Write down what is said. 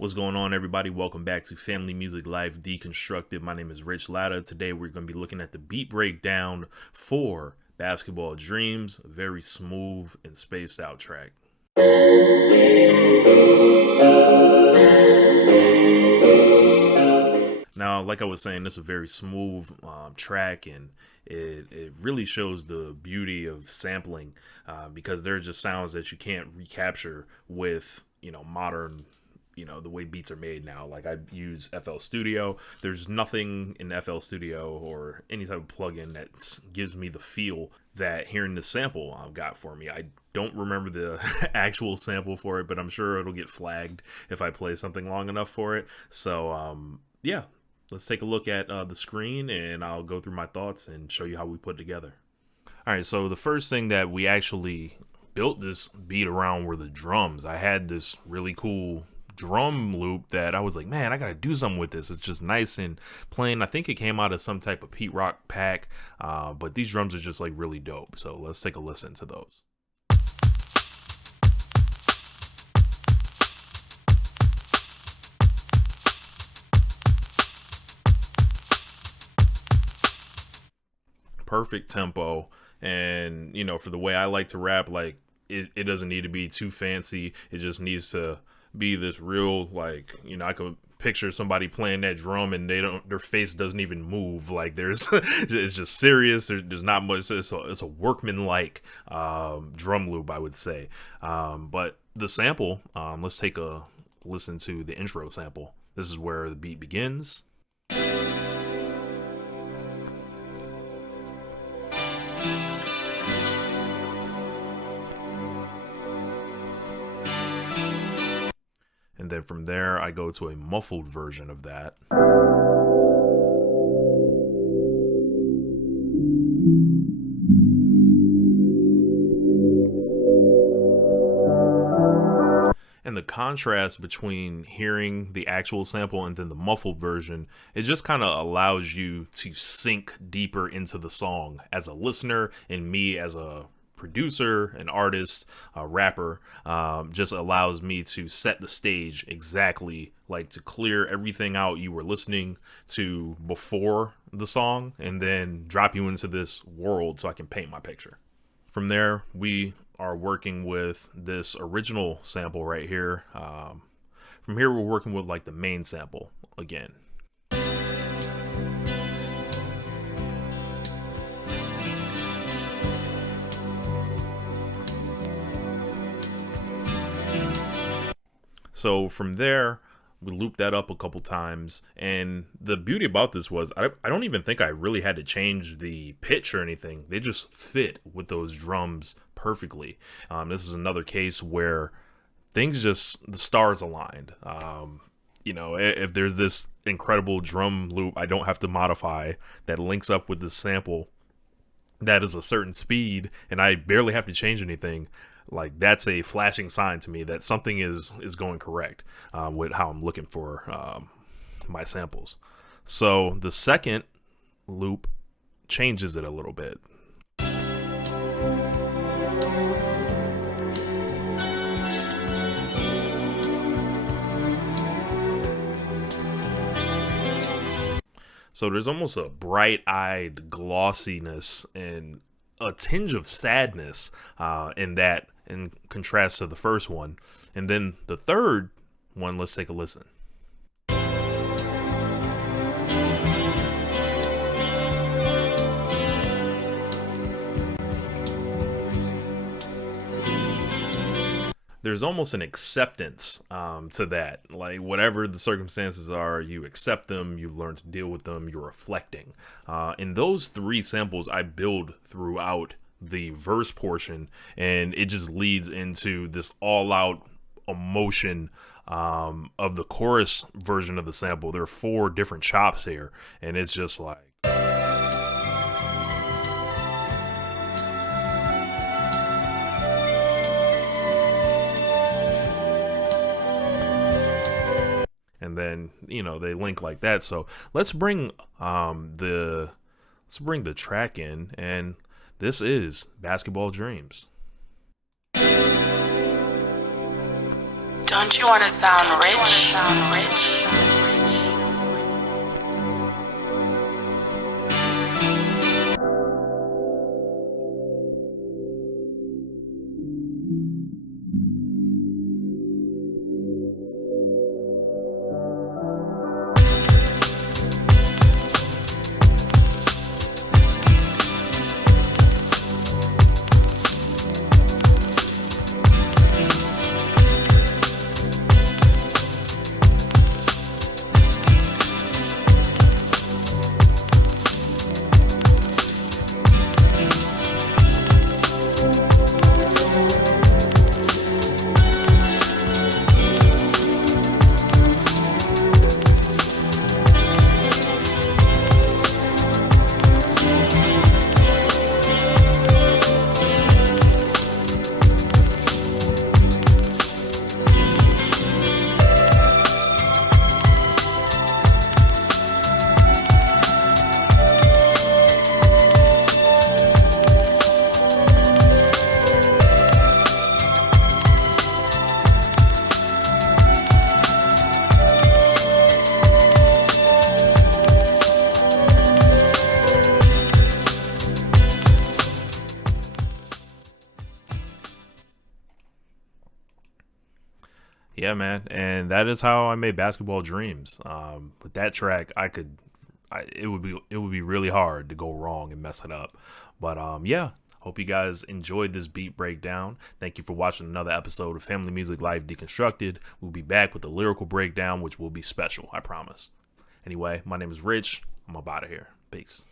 What's going on, everybody? Welcome back to Family Music Life Deconstructed. My name is Latta. Today we're going to be looking at the beat breakdown for Basketball Dreams, a very smooth and spaced out track. Now, like I was saying, this is a very smooth track, and it really shows the beauty of sampling because there are just sounds that you can't recapture with, modern, the way beats are made now. Like, I use FL Studio. There's nothing in FL Studio or any type of plugin that gives me the feel that hearing the sample got for me. I don't remember the actual sample for it, but I'm sure it'll get flagged if I play something long enough for it. So, yeah. Let's take a look at the screen, and I'll go through my thoughts and show you how we put it together. All right, so the first thing that we actually built this beat around were the drums. I had this really cool drum loop that I was like, man, I gotta do something with this. It's just nice and plain. I think it came out of some type of Pete Rock pack, but these drums are just like really dope. So let's take a listen to those. Perfect tempo, and for the way I like to rap, like it doesn't need to be too fancy. It just needs to be this real, like, I could picture somebody playing that drum and their face doesn't even move. Like, there's it's just serious. There's not much. It's a workman-like drum loop, I would say. But the sample, let's take a listen to the intro sample. This is where the beat begins. And then from there, I go to a muffled version of that. And the contrast between hearing the actual sample and then the muffled version, it just kind of allows you to sink deeper into the song as a listener, and me as a producer, an artist, a rapper, just allows me to set the stage exactly, like to clear everything out you were listening to before the song and then drop you into this world so I can paint my picture. From there, we are working with this original sample right here. From here, we're working with like the main sample again. So from there, we looped that up a couple times, and the beauty about this was I don't even think I really had to change the pitch or anything. They just fit with those drums perfectly. This is another case where things the stars aligned. If there's this incredible drum loop I don't have to modify that links up with this sample that is a certain speed, and I barely have to change anything, like, that's a flashing sign to me that something is going correct with how I'm looking for my samples. So the second loop changes it a little bit. So there's almost a bright-eyed glossiness and a tinge of sadness in that, in contrast to the first one. And then the third one, let's take a listen. There's almost an acceptance to that. Like, whatever the circumstances are, you accept them, you learn to deal with them, you're reflecting. In those three samples, I build throughout the verse portion, and it just leads into this all-out emotion of the chorus version of the sample. There are 4 different chops here, and it's just like... and then they link like that. So let's bring the track in, and this is Basketball Dreams. Don't you want to sound rich? Yeah, man, and that is how I made Basketball Dreams. With that track, it would be really hard to go wrong and mess it up. But yeah, hope you guys enjoyed this beat breakdown. Thank you for watching another episode of Family Music Live Deconstructed. We'll be back with a lyrical breakdown, which will be special, I promise. Anyway, my name is Rich. I'm up out of here. Peace.